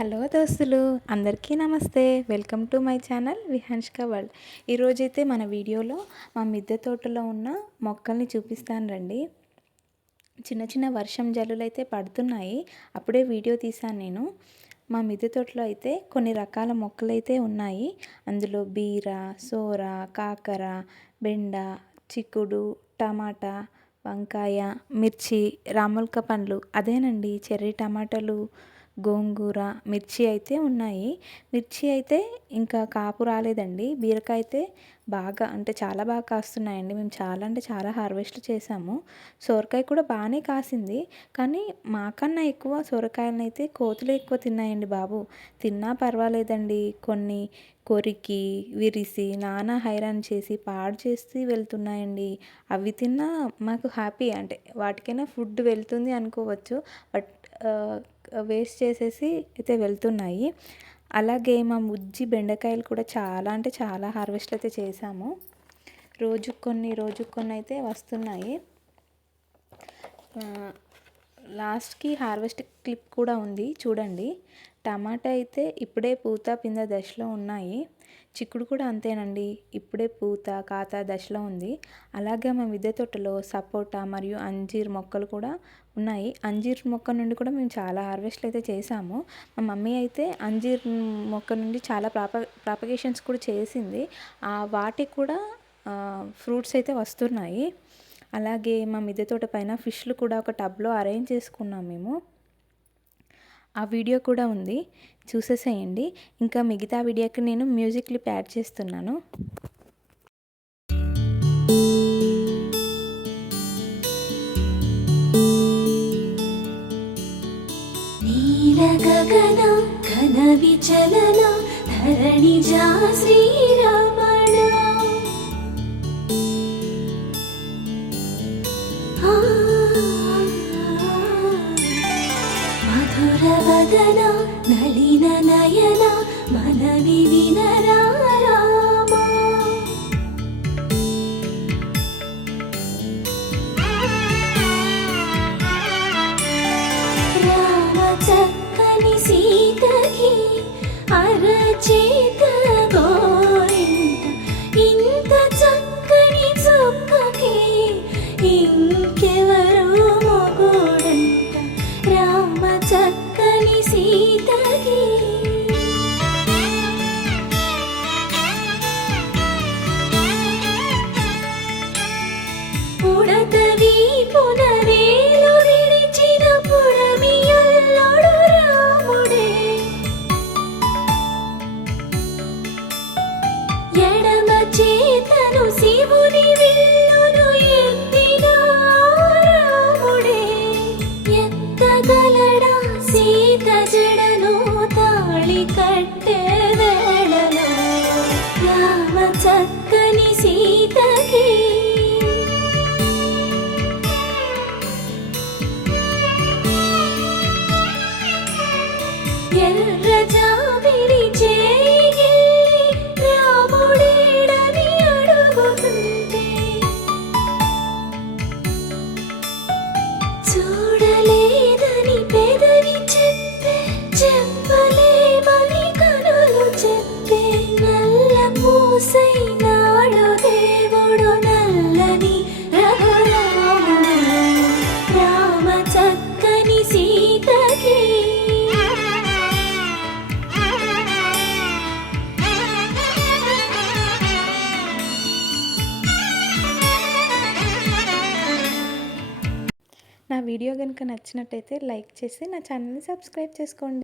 Hello దోస్తులు అందరికీ నమస్తే. వెల్కమ్ టు మై ఛానల్ విహాన్ష్క వరల్డ్. ఈరోజైతే మన వీడియోలో మా మిద్దె తోటలో ఉన్న మొక్కల్ని చూపిస్తాను రండి. చిన్న చిన్న వర్షం జల్లులు అయితే పడుతున్నాయి. అప్పుడే వీడియో తీశాను నేను. మా మిద్దె తోటలో అయితే కొన్ని రకాల మొక్కలు అయితే ఉన్నాయి. అందులో బీర సోర కాకర బెండ చిక్కుడు టమాటా వంకాయ మిర్చి రాములక పండ్లు అదేనండి. చెర్రీ టమాటాలు గోంగూర మిర్చి అయితే ఉన్నాయి. మిర్చి అయితే ఇంకా కాపు రాలేదండి. బీరకాయ అయితే బాగా అంటే చాలా బాగా కాస్తున్నాయండి. మేము చాలా అంటే చాలా హార్వెస్ట్ చేసాము. సొరకాయ కూడా బాగానే కాసింది. కానీ మాకన్నా ఎక్కువ సొరకాయలను అయితే కోతులు ఎక్కువ తిన్నాయండి బాబు. తిన్నా పర్వాలేదండి. కొన్ని కొరికి విరిసి నానా హైరాన్ చేసి పాడు చేసి వెళ్తున్నాయండి. అవి తిన్నా మాకు హ్యాపీ. అంటే వాటికైనా ఫుడ్ వెళ్తుంది అనుకోవచ్చు. బట్ వేస్ట్ చేసేసి అయితే వెళ్తున్నాయి. అలాగే మా ముజ్జి బెండకాయలు కూడా చాలా అంటే చాలా హార్వెస్ట్ అయితే చేసాము. రోజు కొన్ని రోజు కొన్ని అయితే వస్తున్నాయి. లాస్ట్కి హార్వెస్ట్ క్లిప్ కూడా ఉంది చూడండి. టమాటా అయితే ఇప్పుడే పూత పింద దశలో ఉన్నాయి. చిక్కుడు కూడా అంతేనండి ఇప్పుడే పూత కాత దశలో ఉంది. అలాగే మా మిద్దె తోటలో సపోటా మరియు అంజీర్ మొక్కలు కూడా ఉన్నాయి. అంజీర్ మొక్క నుండి కూడా మేము చాలా హార్వెస్ట్లు అయితే చేసాము మా మమ్మీ అయితే అంజీర్ మొక్క నుండి చాలా ప్రాప ప్రాపగేషన్స్ కూడా చేసింది. వాటికి కూడా ఫ్రూట్స్ అయితే వస్తున్నాయి. అలాగే మా మిద్దె తోట పైన ఫిష్లు కూడా ఒక టబ్లో అరేంజ్ చేసుకున్నాం మేము. ఆ వీడియో కూడా ఉంది. చూసేసేయండి. ఇంకా మిగతా వీడియోకి నేను మ్యూజిక్ క్లిప్ యాడ్ చేస్తున్నాను. నీలగగన ఘన విచలన ధరణిజా శ్రీరమణ గగన నళిన నయన మనవి వినరా చక్కని సీతకి అరచేత గోరింట ఇంత చక్కని చుక్కకి ఇంకెవరు సీతకి ఉడత వీపున వేలు విడిచిన రాముడే. ఎడమ చేతను శివుని విల్లును చక్కని సీతకి. ఎర్ర నా వీడియో కనుక నచ్చినట్టయితే లైక్ చేసి నా ఛానల్ని సబ్స్క్రైబ్ చేసుకోండి.